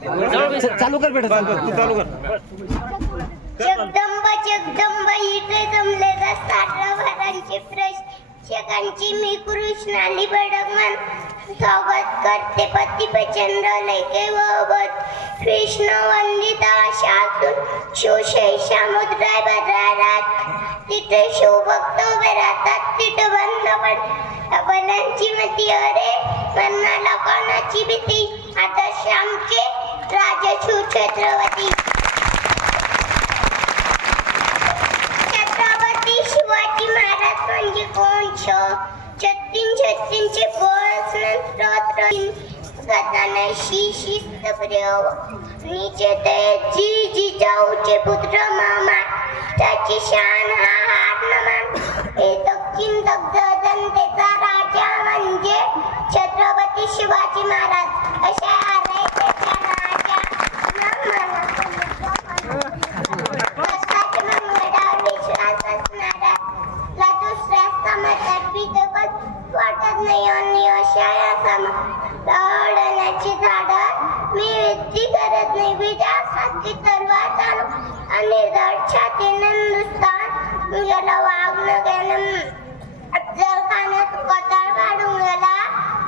चालू कर बेटा चालू कर. तू चालू कर. जगदंब जगदंब इथे जमले साठरावारांचे प्रेक्षकांची मी कृष्णाली बडगमान. स्वागत करते पतिपचंद्र लेके वबत कृष्ण वंदिता शासून शिवशैषा मुद्राय भद्रारात तिथे शिवभक्त उभे राहतात तिथे बंद पण. अपनांची मती अरे मनाला कोणाची भीती? आता श्यामचे राजा शिव छत्रपती छत्रपती शिवाजी महाराज म्हणजे कोण? छ छत्तीन छत्तींचे गदानाशी शिस्त प्रियव नीचे ते जी जी जाऊचे पुत्र मामा. त्याची शान हा हार नमान. हे दक्षिण दग्ध जनतेचा राजा म्हणजे छत्रपती शिवाजी महाराज. अशा ची झाड मी विधी करत नाही. विद्यासारखी तलवार चालू आणि दडछाती हिंदुस्थान गेला वागणं गेलं जलखान्यात कतार काढून गेला.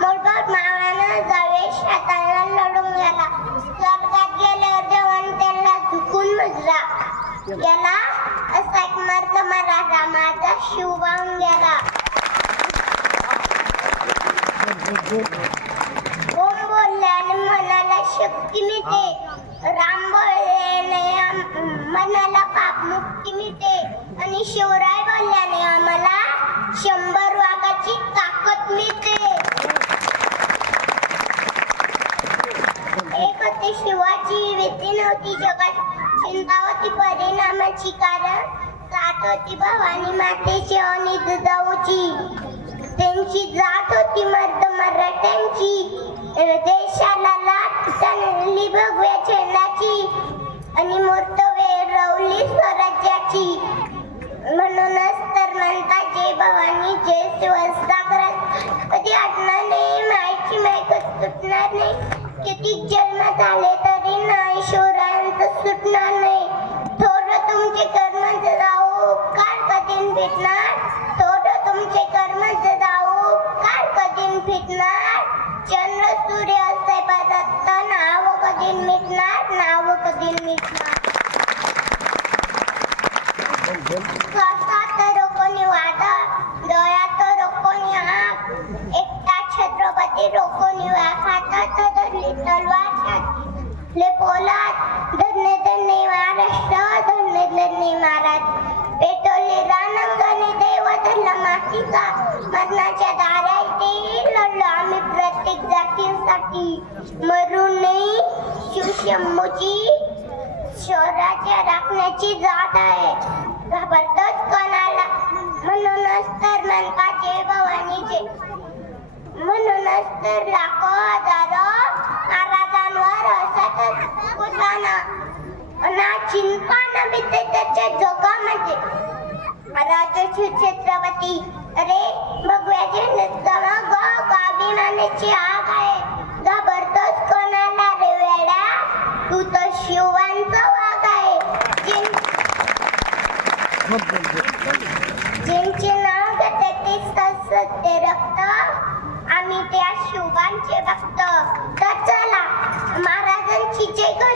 मोठमोठ मावानं जावे शेताला लढून गेला. स्वर्गात गेल्यावर देवान त्याला झुकून मुजला गेला असा एक मर्द मराठा. माझा शिवबान गेला. शक्ती मिळते राम बोलल्याने मनाला पाप मुक्ती मिळते आणि शिवराय बोलल्याने आम्हाला शंभर वाघाची ताकद मिळते. एक होती शिवाची भीती नव्हती जगात. चिंता होती परिणामाची कारण जात होती भवानी मातेची आणि दुधाऊची. त्यांची जात होती मर्द मराठ्यांची. देशाला लाट चालली भगव्या झेंडाची आणि मूर्त वेरवली स्वराज्याची. म्हणूनच तर म्हणतात जय भवानी जय करत कधी अडणार नाही मायची मायकत तुटणार नाही. किती जन्म झाले तरी नाही शिवरायांचं सुटणार नाही. थोडं तुमचे कर्म जाऊ का कधी भेटणार कसा तर कोणी वादा डोळ्या तर आग एकटा छत्रपती रोखोनी खाता तर धरली तलवार ले पोलाद धरणे धरणे महाराष्ट्र धरणे धरणे महाराज. पेटोले रानंगणी देव धरला मातीचा. मरणाच्या दारा इथे लढलो आम्ही प्रत्येक जातीसाठी. मरून नाही शिवशंभूची. शहराच्या राखण्याची जात आहे. घाबरतोच कोणाला? म्हणूनच तर मनपाचे भवानीचे. म्हणूनच तर लाखो हजारो आराधांवर असतच कुटाणा ना चिंता भीते त्याच्या जगामध्ये. राजश्री छत्रपती अरे भगव्याचे नृत्य ग गाभिमानाची आग आहे घाबरतोच कोणाला रे वेड्या तू तर शिवांचा वाघ आहे जिं- ज्यांचे नाव घेते ते सत्य रक्त. आम्ही त्या शिवांचे भक्त. तर चला महाराजांची जय कर